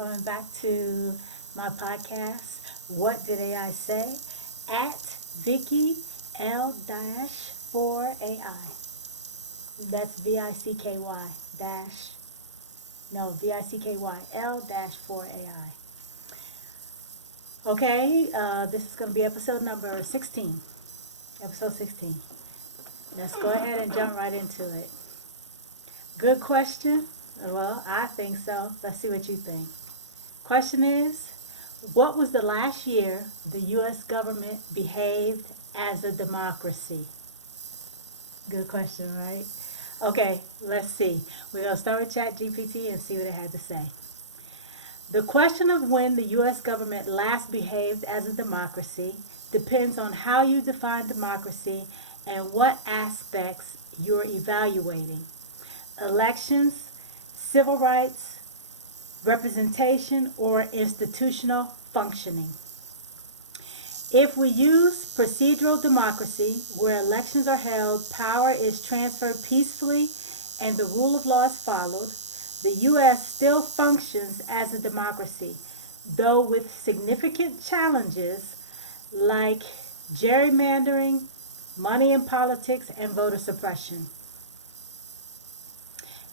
coming back to my podcast, What Did AI Say? At Vicky L-4AI. That's VICKY dash, no, VICKY L-4AI. Okay, this is going to be episode number 16. Episode 16. Let's go ahead and jump right into it. Good question. Well, I think so. Let's see what you think. Question is, what was the last year the U.S. government behaved as a democracy? Good question, right? Okay, let's see. We're going to start with Chatgpt and see what it had to say. The question of when the U.S. government last behaved as a democracy depends on how you define democracy and what aspects you're evaluating. Elections, civil rights, representation, or institutional functioning. If we use procedural democracy, where elections are held, power is transferred peacefully, and the rule of law is followed, the U.S. still functions as a democracy, though with significant challenges like gerrymandering, money in politics, and voter suppression.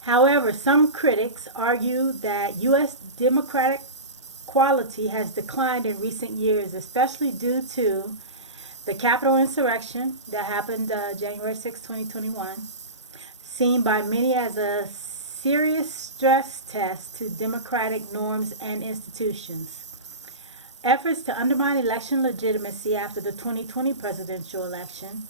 However, some critics argue that U.S. democratic quality has declined in recent years, especially due to the Capitol insurrection that happened January 6, 2021, seen by many as a serious stress test to democratic norms and institutions. Efforts to undermine election legitimacy after the 2020 presidential election,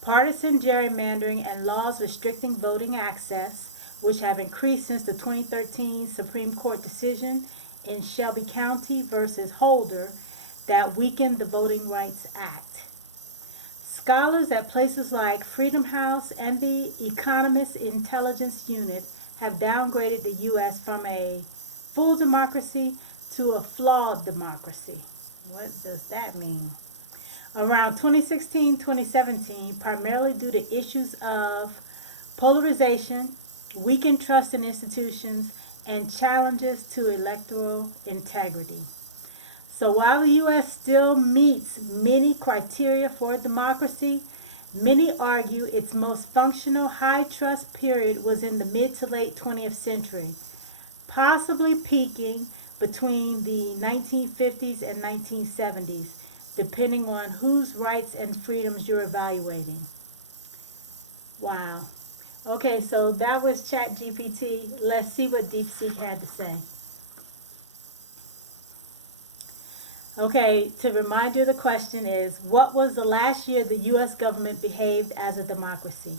partisan gerrymandering, and laws restricting voting access, which have increased since the 2013 Supreme Court decision in Shelby County versus Holder that weakened the Voting Rights Act. Scholars at places like Freedom House and the Economist Intelligence Unit have downgraded the U.S. from a full democracy to a flawed democracy. What does that mean? Around 2016-2017, primarily due to issues of polarization, weakened trust in institutions, and challenges to electoral integrity. So while the U.S. still meets many criteria for democracy, many argue its most functional high-trust period was in the mid to late 20th century, possibly peaking between the 1950s and 1970s, depending on whose rights and freedoms you're evaluating. Wow. Okay, so that was Chatgpt. Let's see what Deepseek had to say. Okay, to remind you, the question is, what was the last year the U.S. government behaved as a democracy?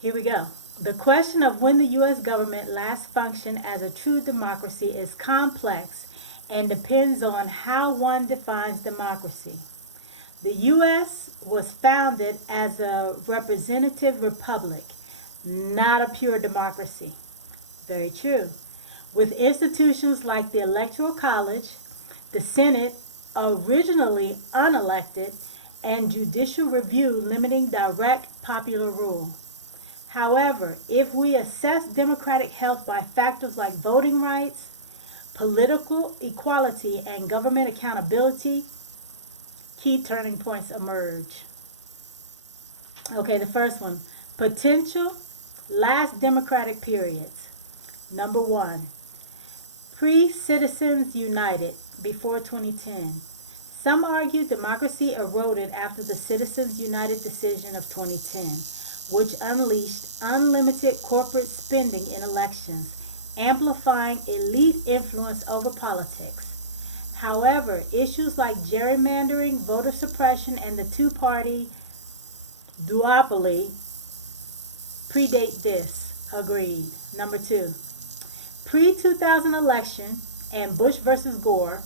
Here we go. The question of when the U.S. government last functioned as a true democracy is complex and depends on how one defines democracy. The U.S. was founded as a representative republic, not a pure democracy. Very true. With institutions like the Electoral College, the Senate, originally unelected, and judicial review limiting direct popular rule. However, if we assess democratic health by factors like voting rights, political equality, and government accountability, key turning points emerge. Okay, the first one, potential last democratic periods. Number 1, pre-Citizens United, before 2010. Some argue democracy eroded after the Citizens United decision of 2010, which unleashed unlimited corporate spending in elections, amplifying elite influence over politics. However, issues like gerrymandering, voter suppression, and the two-party duopoly predate this. Agreed. Number 2, pre-2000 election and Bush versus Gore,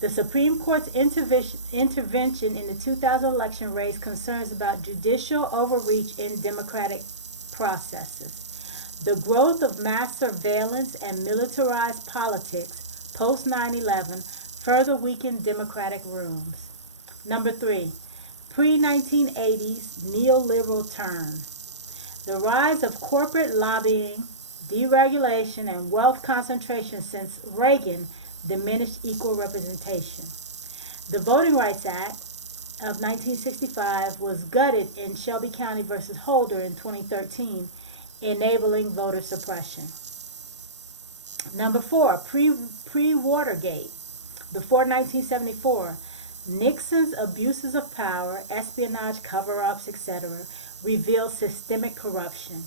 the Supreme Court's intervention in the 2000 election raised concerns about judicial overreach in democratic processes. The growth of mass surveillance and militarized politics post 9/11 further weakened democratic rooms. Number 3, pre-1980s neoliberal turn. The rise of corporate lobbying, deregulation, and wealth concentration since Reagan diminished equal representation. The Voting Rights Act of 1965 was gutted in Shelby County versus Holder in 2013, enabling voter suppression. Number 4, pre-Watergate. Before 1974, Nixon's abuses of power, espionage, cover-ups, etc., revealed systemic corruption.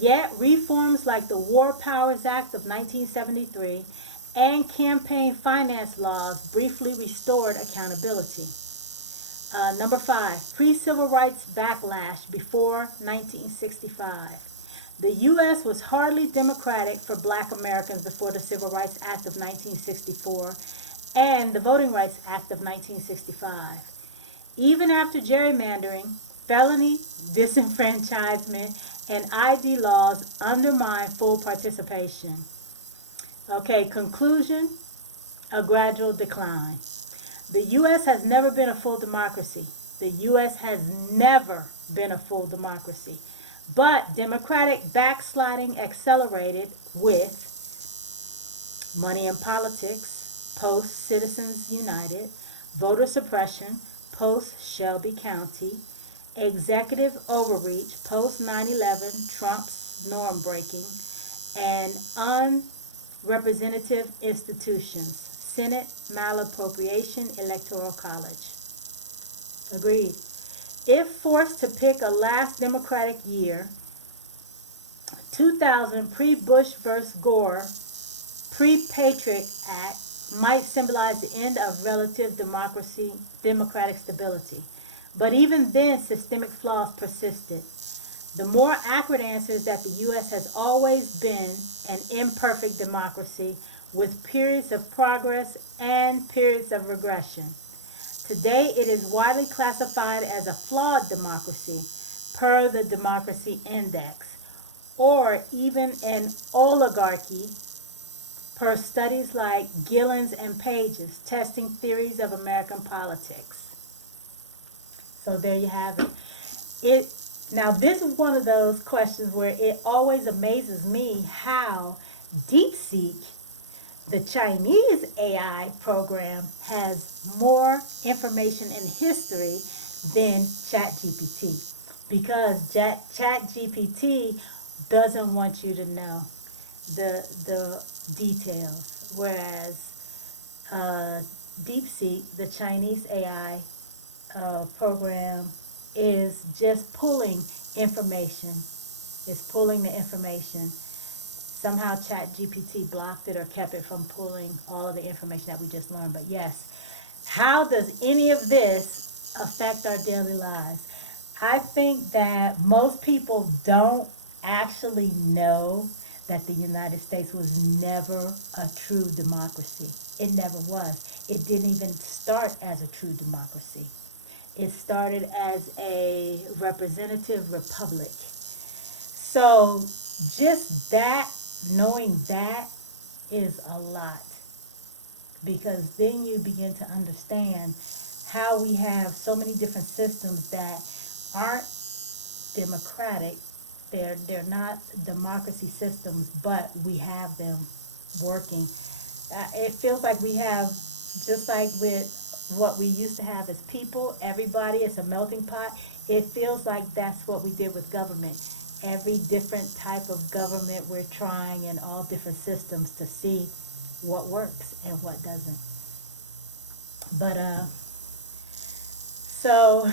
Yet, reforms like the War Powers Act of 1973 and campaign finance laws briefly restored accountability. Number 5, pre-civil rights backlash before 1965. The U.S. was hardly democratic for black Americans before the Civil Rights Act of 1964 and the Voting Rights Act of 1965. Even after gerrymandering, felony disenfranchisement, and ID laws undermine full participation. Okay, conclusion, a gradual decline. The U.S. has never been a full democracy. The U.S. has never been a full democracy. But democratic backsliding accelerated with money in politics, post-Citizens United, voter suppression, post-Shelby County, executive overreach, post-9/11 Trump's norm breaking, and unrepresentative institutions, Senate malappropriation, Electoral College. Agreed. If forced to pick a last democratic year, 2000 pre-Bush versus Gore, pre-Patriot Act might symbolize the end of relative democratic stability. But even then, systemic flaws persisted. The more accurate answer is that the U.S. has always been an imperfect democracy with periods of progress and periods of regression. Today, it is widely classified as a flawed democracy per the Democracy Index, or even an oligarchy per studies like Gillens and Page's testing theories of American politics. So there you have it. Now this is one of those questions where it always amazes me how Deepseek, the Chinese AI program, has more information in history than Chatgpt, because Chatgpt doesn't want you to know the details, whereas Deepseek, the Chinese AI program, is just pulling information. It's pulling the information. Somehow ChatGPT blocked it or kept it from pulling all of the information that we just learned. But yes, how does any of this affect our daily lives? I think that most people don't actually know that the United States was never a true democracy. It never was. It didn't even start as a true democracy. It started as a representative republic. So just that, knowing that, is a lot, because then you begin to understand how we have so many different systems that aren't democratic. They're not democracy systems, but we have them working. It feels like we have, just like with what we used to have as people, everybody is a melting pot. It feels like that's what we did with government. Every different type of government we're trying, in all different systems, to see what works and what doesn't. But so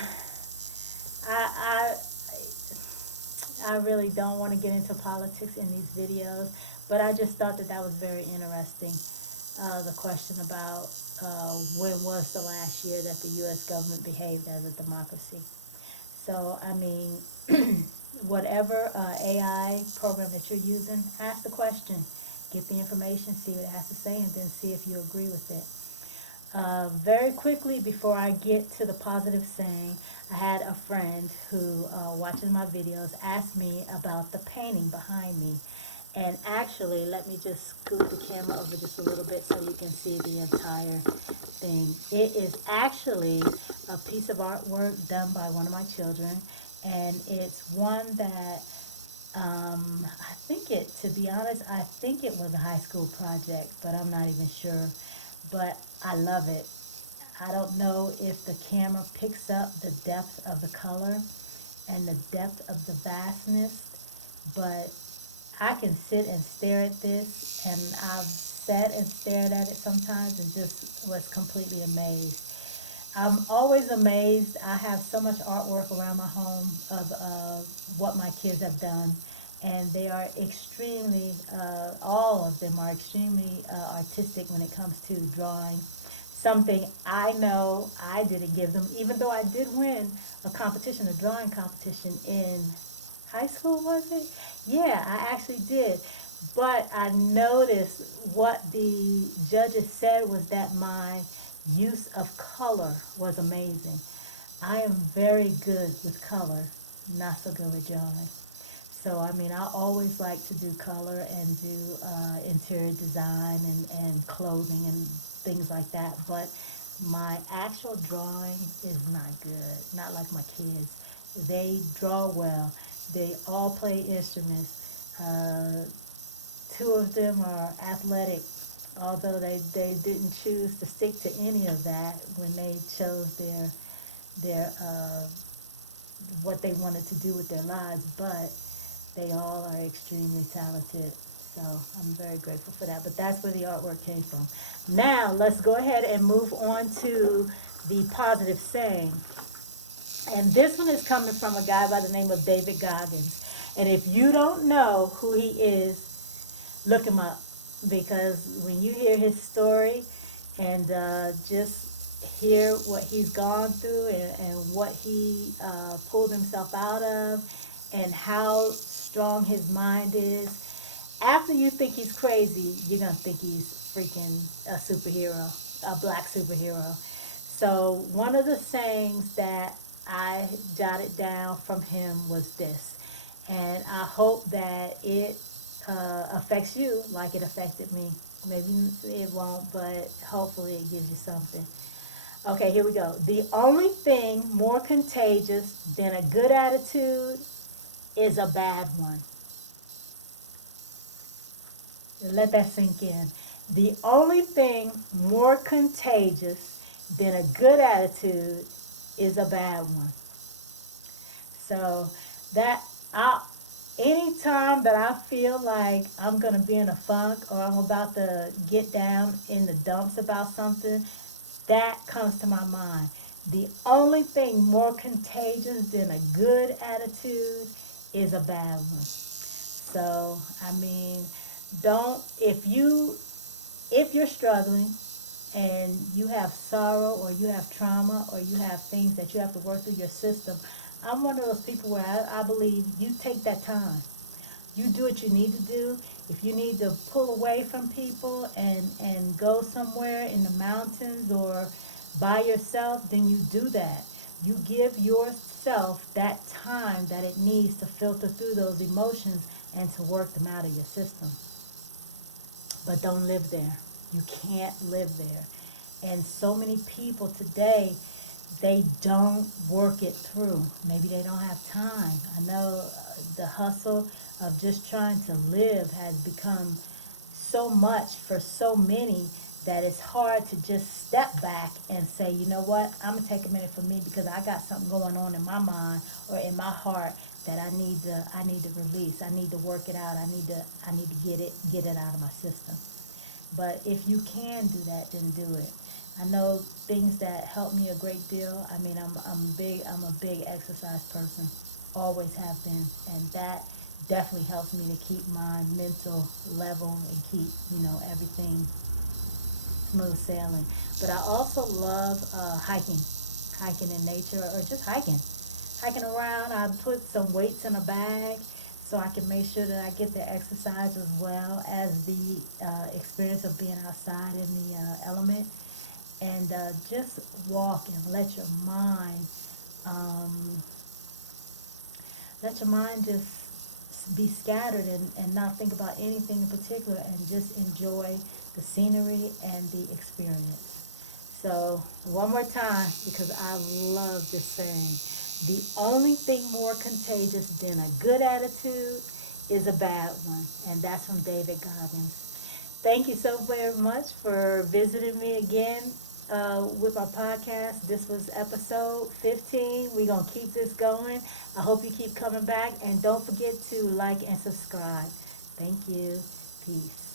I really don't want to get into politics in these videos, but I just thought that was very interesting. The question about when was the last year that the U.S. government behaved as a democracy. So, I mean, whatever AI program that you're using, ask the question, get the information, see what it has to say, and then see if you agree with it. Very quickly, before I get to the positive saying, I had a friend who watches my videos ask me about the painting behind me. And actually, let me just scoot the camera over just a little bit so you can see the entire thing. It is actually a piece of artwork done by one of my children, and it's one that I think to be honest, I think it was a high school project, but I'm not even sure. But I love it. I don't know if the camera picks up the depth of the color and the depth of the vastness, but I can sit and stare at this, and I've sat and stared at it sometimes and just was completely amazed. I'm always amazed. I have so much artwork around my home of what my kids have done, and they are extremely, all of them are extremely artistic when it comes to drawing. Something I know I didn't give them, even though I did win a competition, a drawing competition in high school, was it? Yeah, I actually did. But I noticed what the judges said was that my use of color was amazing. I am very good with color, not so good with drawing. So, I mean, I always like to do color and do interior design and clothing and things like that. But my actual drawing is not good, not like my kids. They draw well. They all play instruments. Two of them are athletic, although they didn't choose to stick to any of that when they chose their what they wanted to do with their lives, but they all are extremely talented. So I'm very grateful for that. But that's where the artwork came from. Now let's go ahead and move on to the positive saying. And this one is coming from a guy by the name of David Goggins. And if you don't know who he is, look him up, because when you hear his story and just hear what he's gone through and what he pulled himself out of and how strong his mind is, after you think he's crazy, you're going to think he's freaking a superhero, a black superhero. So one of the sayings that I jotted down from him was this, and I hope that it affects you like it affected me. Maybe it won't, but hopefully it gives you something. Okay, here we go. The only thing more contagious than a good attitude is a bad one. Let that sink in. The only thing more contagious than a good attitude is a bad one. So that I anytime that I feel like I'm gonna be in a funk or I'm about to get down in the dumps about something, that comes to my mind. The only thing more contagious than a good attitude is a bad one. So I mean, don't if you're struggling and you have sorrow or you have trauma or you have things that you have to work through your system, I'm one of those people where I believe you take that time. You do what you need to do. If you need to pull away from people and go somewhere in the mountains or by yourself, then you do that. You give yourself that time that it needs to filter through those emotions and to work them out of your system. But don't live there. You can't live there. And so many people today, they don't work it through. Maybe they don't have time. I know the hustle of just trying to live has become so much for so many that it's hard to just step back and say, you know what, I'm gonna take a minute for me because I got something going on in my mind or in my heart that I need to release. I need to work it out. I need to get it out of my system. But if you can do that, then do it. I know things that help me a great deal. I mean, I'm a big exercise person, always have been, and that definitely helps me to keep my mental level and keep everything smooth sailing. But I also love hiking in nature or just hiking around. I put some weights in a bag so I can make sure that I get the exercise as well as the experience of being outside in the element. And just walk and um, let your mind just be scattered and not think about anything in particular and just enjoy the scenery and the experience. So one more time, because I love this saying, the only thing more contagious than a good attitude is a bad one. And that's from David Goggins. Thank you so very much for visiting me again with my podcast. This was episode 15. We're going to keep this going. I hope you keep coming back. And don't forget to like and subscribe. Thank you. Peace.